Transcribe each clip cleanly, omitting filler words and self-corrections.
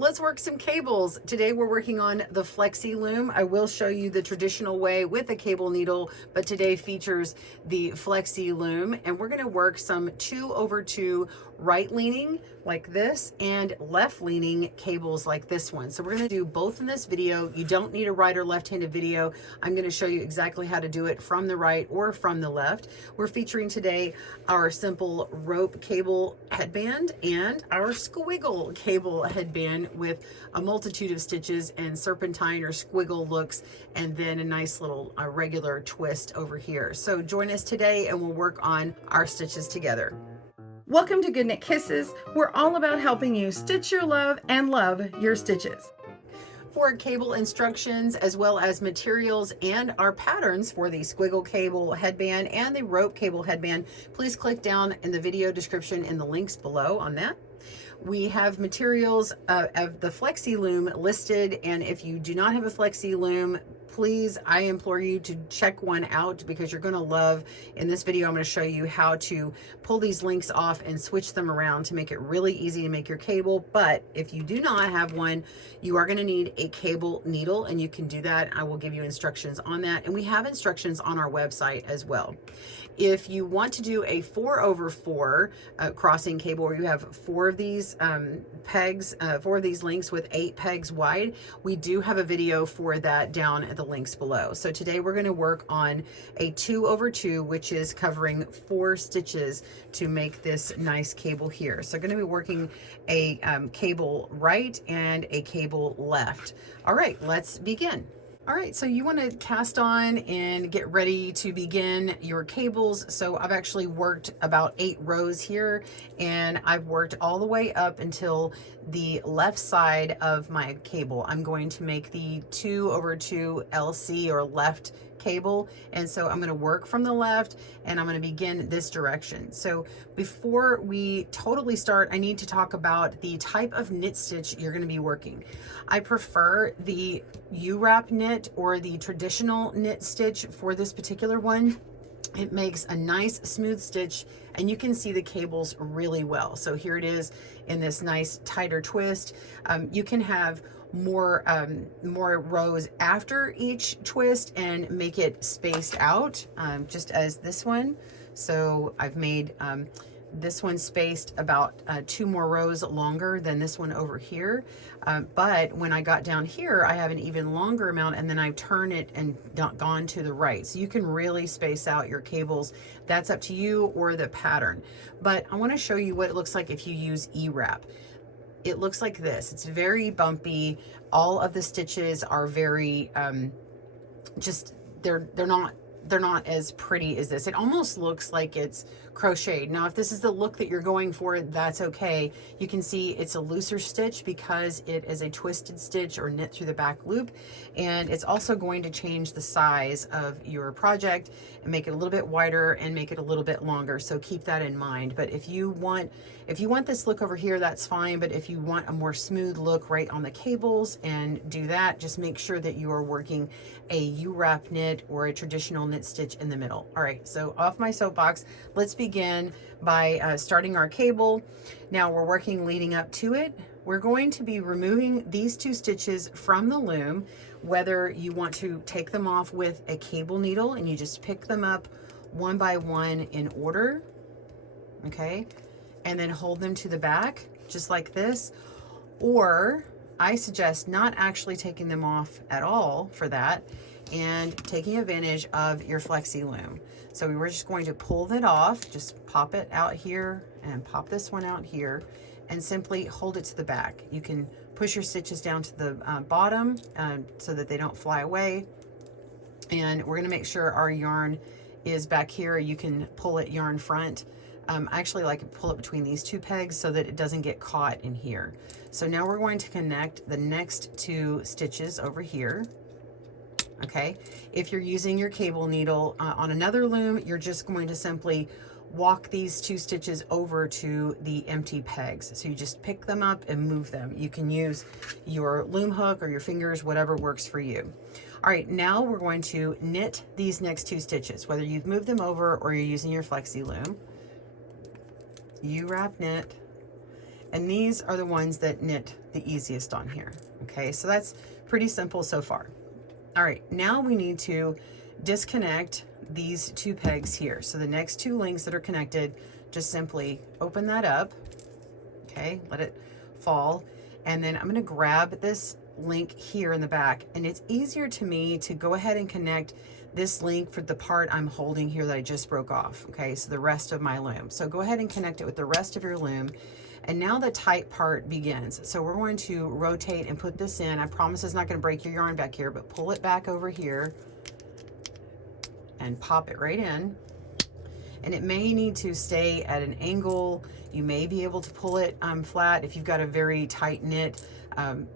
Let's work some cables. Today we're working on the Flexee Loom. I will show you the traditional way with a cable needle, but today features the Flexee Loom, and we're going to work some 2/2 right leaning like this and left leaning cables like this one. So we're going to do both in this video. You don't need a right or left-handed video. I'm going to show you exactly how to do it from the right or from the left. We're featuring today our simple rope cable headband and our squiggle cable headband with a multitude of stitches and serpentine or squiggle looks, and then a nice little regular twist over here. So join us today and we'll work on our stitches together. Welcome to GoodKnit Kisses. We're all about helping you stitch your love and love your stitches. For cable instructions as well as materials and our patterns for the squiggle cable headband and the rope cable headband, please click down in the video description in the links below on that. We have materials of the Flexee Loom listed, and if you do not have a Flexee Loom, please, I implore you to check one out because you're going to love. In this video, I'm going to show you how to pull these links off and switch them around to make it really easy to make your cable. But if you do not have one, you are going to need a cable needle, and you can do that. I will give you instructions on that, and we have instructions on our website as well. If you want to do a 4/4 crossing cable, where you have four of these pegs, 4 of these links with 8 pegs wide, we do have a video for that down at the links below. So today we're going to work on a 2/2, which is covering 4 stitches to make this nice cable here. So going to be working a cable right and a cable left. All right, let's begin. All right, so you want to cast on and get ready to begin your cables. So I've actually worked about 8 rows here, and I've worked all the way up until the left side of my cable. I'm going to make the 2/2 LC or left cable, and so I'm going to work from the left and I'm going to begin this direction. So before we totally start, I need to talk about the type of knit stitch you're going to be working. I prefer the U-wrap knit or the traditional knit stitch for this particular one. It makes a nice smooth stitch and you can see the cables really well. So here it is in this nice tighter twist. You can have more rows after each twist and make it spaced out, just as this one. So I've made this one spaced about 2 more rows longer than this one over here. But when I got down here, I have an even longer amount, and then I've turned it and gone to the right. So you can really space out your cables. That's up to you or the pattern. But I want to show you what it looks like if you use E-wrap. It looks like this. It's very bumpy. All of the stitches are very just they're not as pretty as this. It almost looks like it's crocheted. Now, if this is the look that you're going for, that's okay. You can see it's a looser stitch because it is a twisted stitch or knit through the back loop, and it's also going to change the size of your project and make it a little bit wider and make it a little bit longer. So keep that in mind. But if you want this look over here, that's fine. But if you want a more smooth look right on the cables and do that, just make sure that you are working a U-wrap knit or a traditional knit stitch in the middle. All right, so off my soapbox, let's begin by starting our cable. Now we're working leading up to it. We're going to be removing these 2 stitches from the loom, whether you want to take them off with a cable needle and you just pick them up one by one in order, okay, and then hold them to the back just like this. Or I suggest not actually taking them off at all for that and taking advantage of your Flexee Loom. So we were just going to pull that off, just pop it out here and pop this one out here and simply hold it to the back. You can push your stitches down to the bottom so that they don't fly away. And we're gonna make sure our yarn is back here. You can pull it yarn front. I actually like to pull it between these 2 pegs so that it doesn't get caught in here. So now we're going to connect the next 2 stitches over here. Okay, if you're using your cable needle on another loom, you're just going to simply walk these 2 stitches over to the empty pegs. So you just pick them up and move them. You can use your loom hook or your fingers, whatever works for you. All right, now we're going to knit these next 2 stitches, whether you've moved them over or you're using your Flexee Loom. U-wrap knit, And these are the ones that knit the easiest on here. Okay, so that's pretty simple so far. All right, now we need to disconnect these two pegs here. So the next two links that are connected, just simply open that up. Okay, let it fall. And then I'm gonna grab this link here in the back, and it's easier to me to go ahead and connect this link for the part I'm holding here that I just broke off. Okay, so the rest of my loom. So go ahead and connect it with the rest of your loom. And now the tight part begins. So we're going to rotate and put this in. I promise it's not going to break your yarn back here, but pull it back over here and pop it right in. And it may need to stay at an angle. You may be able to pull it flat. If you've got a very tight knit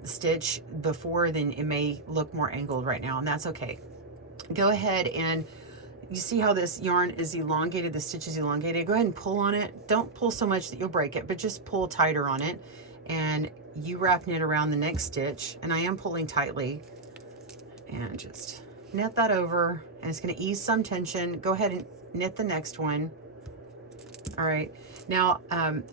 stitch before, then it may look more angled right now, and that's okay. Go ahead, and you see how this yarn is elongated, the stitch is elongated. Go ahead and pull on it. Don't pull so much that you'll break it, but just pull tighter on it. And you wrap knit around the next stitch, and I am pulling tightly. And just knit that over, and it's gonna ease some tension. Go ahead and knit the next one. All right, now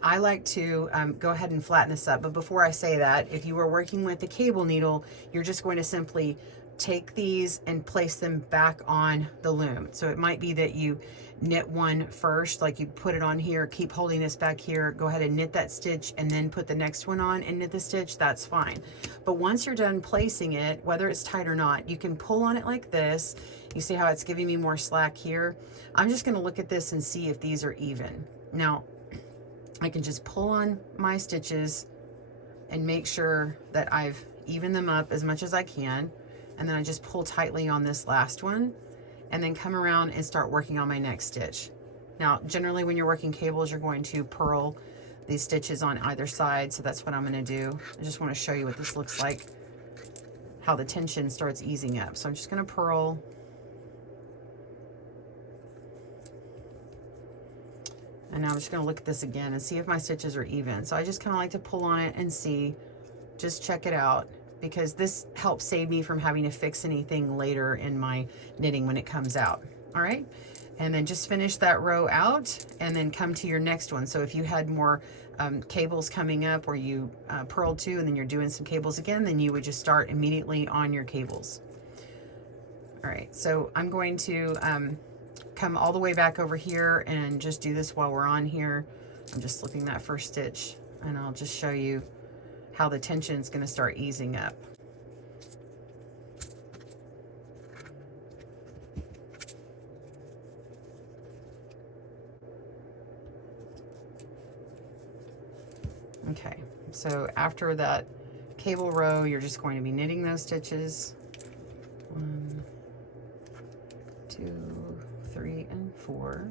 I like to go ahead and flatten this up, but before I say that, if you are working with the cable needle, you're just going to simply take these and place them back on the loom. So it might be that you knit one first, like you put it on here, keep holding this back here, go ahead and knit that stitch, and then put the next one on and knit the stitch. That's fine. But once you're done placing it, whether it's tight or not, you can pull on it like this. You see how it's giving me more slack here? I'm just going to look at this and see if these are even. Now, I can just pull on my stitches and make sure that I've evened them up as much as I can. And then I just pull tightly on this last one, and then come around and start working on my next stitch. Now, generally when you're working cables, you're going to purl these stitches on either side. So that's what I'm going to do. I just want to show you what this looks like, how the tension starts easing up. So I'm just going to purl. And now I'm just going to look at this again and see if my stitches are even. So I just kind of like to pull on it and see, just check it out, because this helps save me from having to fix anything later in my knitting when it comes out. All right, and then just finish that row out and then come to your next one. So if you had more cables coming up, or you purled two and then you're doing some cables again, then you would just start immediately on your cables. All right, so I'm going to come all the way back over here and just do this while we're on here. I'm just slipping that first stitch, and I'll just show you how the tension is going to start easing up. Okay, so after that cable row, you're just going to be knitting those stitches. 1, 2, 3, and 4.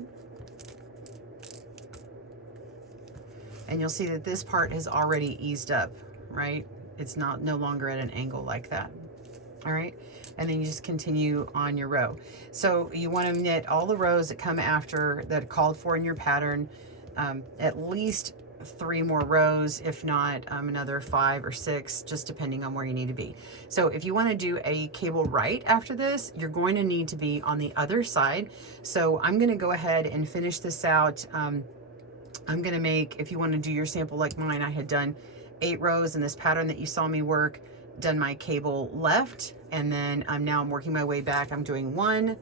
And you'll see that this part has already eased up, right? It's no longer at an angle like that. All right, and then you just continue on your row. So you want to knit all the rows that come after that are called for in your pattern, at least 3 more rows, if not another 5 or 6, just depending on where you need to be. So if you want to do a cable right after this, you're going to need to be on the other side. So I'm going to go ahead and finish this out. I'm going to make, if you want to do your sample like mine, I had done 8 rows in this pattern that you saw me work, done my cable left, and then now I'm working my way back. I'm doing 1,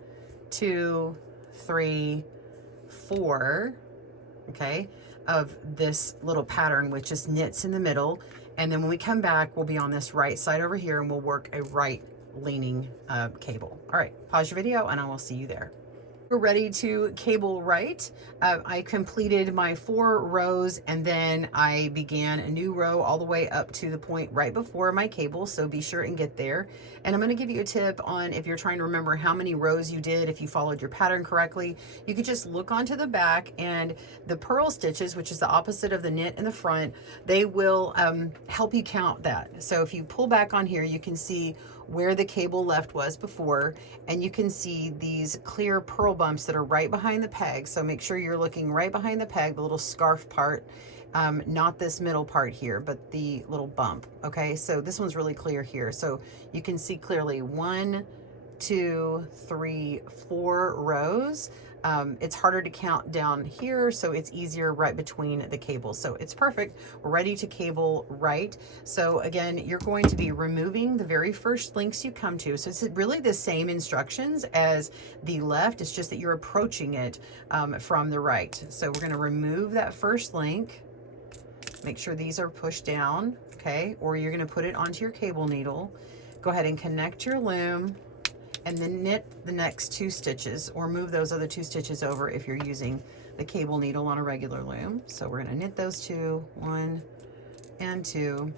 2, 3, 4, okay, of this little pattern, which is knits in the middle. And then when we come back, we'll be on this right side over here, and we'll work a right leaning cable. All right, pause your video and I will see you there. We're ready to cable right. I completed my 4 rows, and then I began a new row all the way up to the point right before my cable, so be sure and get there. And I'm going to give you a tip on, if you're trying to remember how many rows you did, if you followed your pattern correctly, you could just look onto the back, and the purl stitches, which is the opposite of the knit in the front, they will help you count that. So if you pull back on here, you can see where the cable left was before, and you can see these clear purl bumps that are right behind the peg. So make sure you're looking right behind the peg, the little scarf part, not this middle part here, but the little bump. Okay, so this one's really clear here, so you can see clearly 1, 2, 3, 4 rows. It's harder to count down here, so it's easier right between the cables. So it's perfect. We're ready to cable right. So again, you're going to be removing the very first links you come to. So it's really the same instructions as the left. It's just that you're approaching it from the right. So we're going to remove that first link. Make sure these are pushed down, okay? Or you're going to put it onto your cable needle. Go ahead and connect your loom, and then knit the next 2 stitches, or move those other 2 stitches over if you're using the cable needle on a regular loom. So we're going to knit those 2, 1 and 2,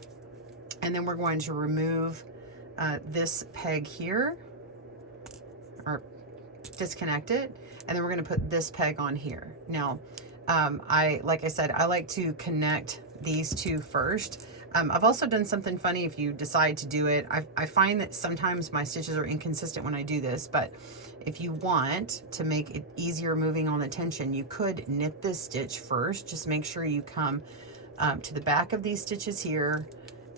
and then we're going to remove this peg here, or disconnect it, and then we're going to put this peg on here. Now, like I said, I like to connect these 2 first. I've also done something funny if you decide to do it. I find that sometimes my stitches are inconsistent when I do this, but if you want to make it easier moving on the tension, you could knit this stitch first. Just make sure you come to the back of these stitches here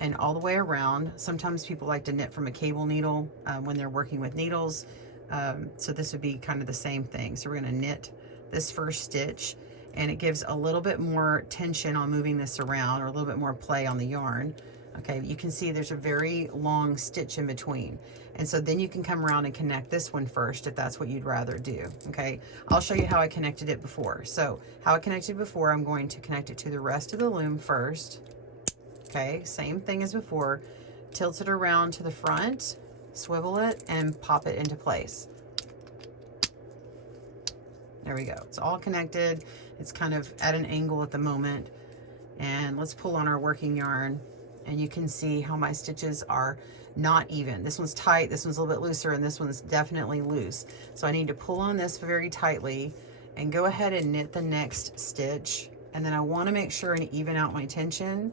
and all the way around. Sometimes people like to knit from a cable needle when they're working with needles. So this would be kind of the same thing. So we're going to knit this first stitch, and it gives a little bit more tension on moving this around, or a little bit more play on the yarn. Okay, you can see there's a very long stitch in between. And so then you can come around and connect this one first if that's what you'd rather do. Okay, I'll show you how I connected it before. So how I connected before, I'm going to connect it to the rest of the loom first. Okay, same thing as before. Tilt it around to the front, swivel it, and pop it into place. There we go. It's all connected. It's kind of at an angle at the moment. And let's pull on our working yarn, and you can see how my stitches are not even. This one's tight, this one's a little bit looser, and this one's definitely loose. So I need to pull on this very tightly and go ahead and knit the next stitch. And then I want to make sure and even out my tension.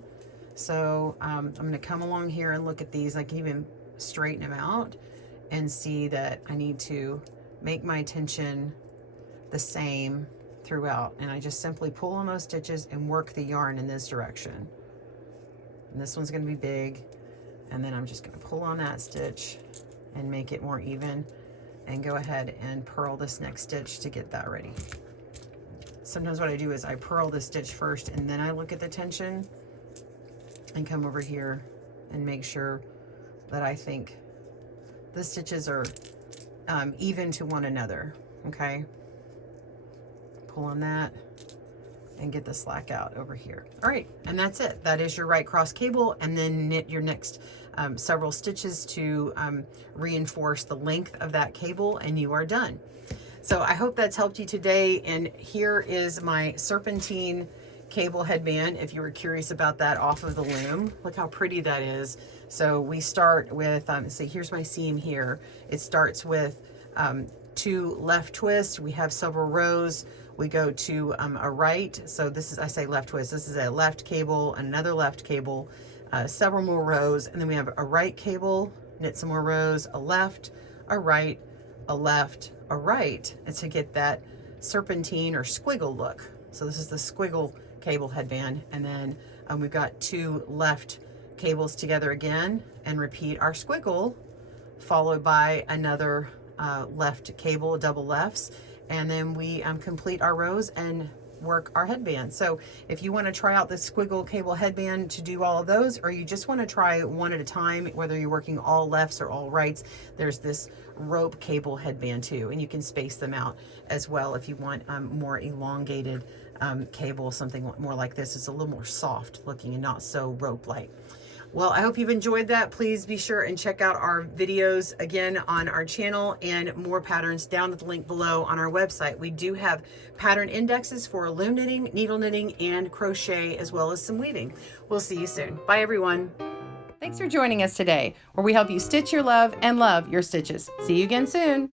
So I'm going to come along here and look at these. I can even straighten them out and see that I need to make my tension the same throughout, and I just simply pull on those stitches and work the yarn in this direction. And this one's going to be big, and then I'm just going to pull on that stitch and make it more even, and go ahead and purl this next stitch to get that ready. Sometimes what I do is I purl this stitch first, and then I look at the tension and come over here and make sure that I think the stitches are even to one another. Okay, pull on that and get the slack out over here. All right, and that's it. That is your right cross cable, and then knit your next several stitches to reinforce the length of that cable, and you are done. So I hope that's helped you today. And here is my serpentine cable headband, if you were curious about that, off of the loom. Look how pretty that is. So we start with, see, here's my seam here. It starts with 2 left twists. We have several rows. We go to a right. So this is, I say left twist, this is a left cable, another left cable, several more rows. And then we have a right cable, knit some more rows, a left, a right, a left, a right. And to get that serpentine or squiggle look. So this is the squiggle cable headband. And then we've got 2 left cables together again, and repeat our squiggle, followed by another left cable, double lefts, and then we complete our rows and work our headband. So if you want to try out the squiggle cable headband to do all of those, or you just want to try one at a time, whether you're working all lefts or all rights, there's this rope cable headband too, and you can space them out as well if you want more elongated cable, something more like this. It's a little more soft looking and not so rope-like. Well, I hope you've enjoyed that. Please be sure and check out our videos again on our channel, and more patterns down at the link below on our website. We do have pattern indexes for loom knitting, needle knitting, and crochet, as well as some weaving. We'll see you soon. Bye, everyone. Thanks for joining us today, where we help you stitch your love and love your stitches. See you again soon.